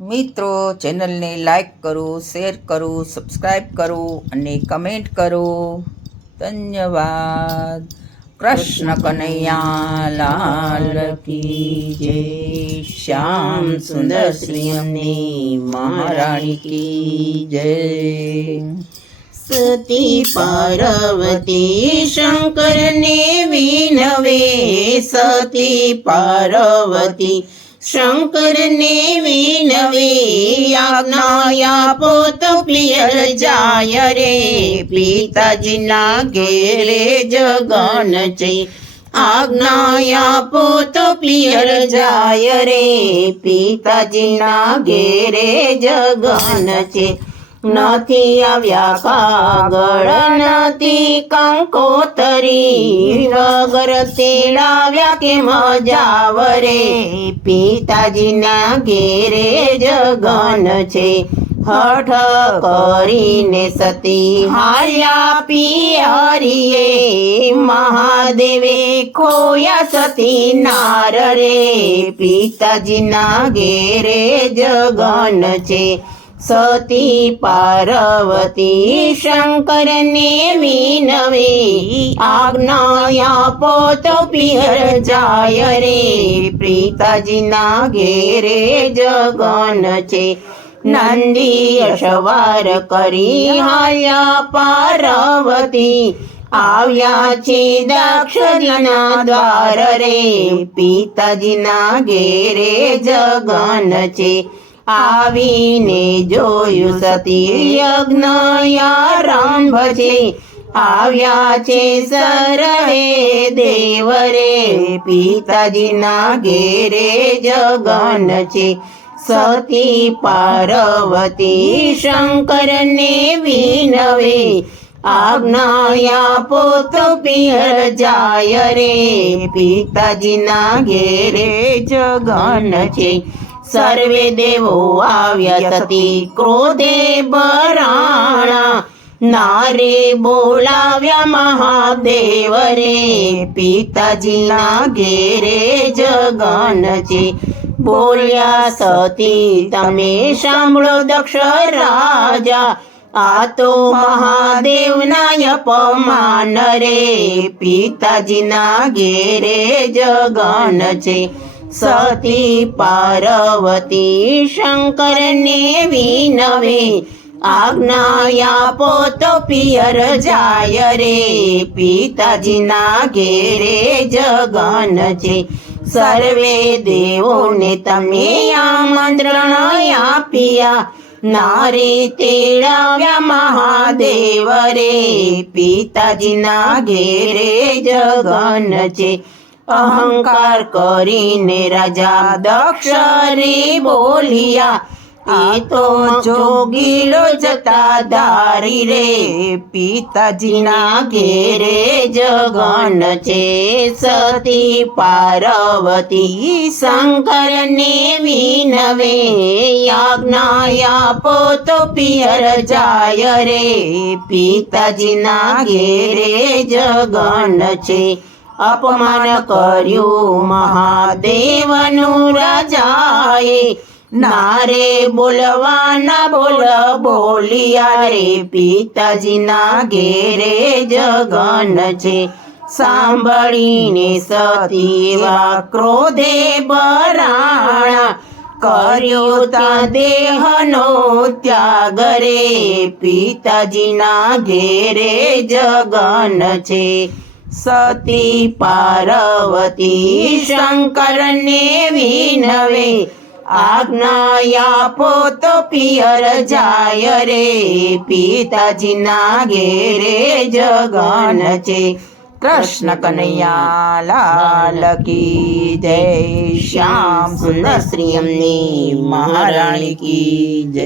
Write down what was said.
મિત્રો, ચેનલને લાઈક કરો, શેર કરો સબસ્ક્રાઈબ કરો અને કમેન્ટ કરો. ધન્યવાદ. કૃષ્ણ કનૈયા લાલ કી જય. શ્યામ સુંદર શ્રી મહારાણી કી જય. સતી પાર્વતી શંકરને વિનવે. સતી પાર્વતી શંકરને વિનવે, આજ્ઞાયા પોત પિયર જાય રે. પિતાજીના ઘેરે જગન છે. આજ્ઞાયા પોત પિયર જાય રે. પિતાજીના ઘેરે જગન છે. નથી આવ્યા કાગળ નથી કંકોતરી. વગર તેડાવ્યા કે મજાવરે પિતાજીના ઘેરે જગન છે. હઠ કરીને સતી હાલ્યા પિયરીએ. મહાદેવે ખોયા સતી નાર રે પિતાજીના ઘેરે જગન છે. સતી પાર્વતી શંકરને વિનવે આજ્ઞાયા પોત પિયર જાય રે પિતાજીના ઘેરે જગન છે નંદી અશવાર કરી હાલ્યા પાર્વતી આવ્યા છે દક્ષિણા દ્વાર રે પિતાજીના ઘેરે જગન છે આવીને જોયું સતી યજ્ઞ રામ ભજે. આવ્યા છે સરહે દેવરે, પિતાજીના ઘેરે જગન છે. સતી પાર્વતી શંકરને વિનવે આજ્ઞાયા પોત પિયર જાય રે. પિતાજીના ઘેરે જગન છે. સર્વે દેવો આવ્યા સતી ક્રોધે બરાણા નારે બોલાવ્યા મહાદેવ રે પિતાજીના ઘેરે જગન છે બોલ્યા સતી તમે સાંભળો દક્ષ રાજા આ તો મહાદેવના અપમાન રે પિતાજીના ઘેરે જગન છે સતી પાર્વતી શંકરને વિનવે આજ્ઞાયા પોત પિયર જાય રે, પિતાજીના ઘેરે જગન છે. સર્વે દેવોને તમે આમંત્રણ આપ્યા, નારે તેડાવ્યા મહાદેવ રે, પિતાજીના ઘેરે જગન છે. અહંકાર કરીને રાજા દક્ષરે બોલિયા, એ તો જોગીલો જતા ધારી રે, પિતાજીના ઘેરે જગન છે સતી પાર્વતી, શંકરને વિનવે યાજ્ઞાયા પોત પિયર જાય રે, પિતાજીના ઘેરે જગન છે અપમાન કર્યું મહાદેવનું રાજાએ. નારે બોલવાના બોલ, બોલિયા રે પિતાજીના ઘેરે જગન છે. સાંભળીને સતીવા ક્રોધે બરાણા કર્યો તા દેહનો ત્યાગ રે. પિતાજીના ઘેરે જગન છે. સતી પાર્વતી શંકરને વિનવે આજ્ઞાયા પોતો પિયર જાય રે પિતાજીના ઘેરે જગન છે કૃષ્ણ કનૈયા લાલ કી જય શ્યામ સુંદર શ્રી અમને મહારાણી કી જય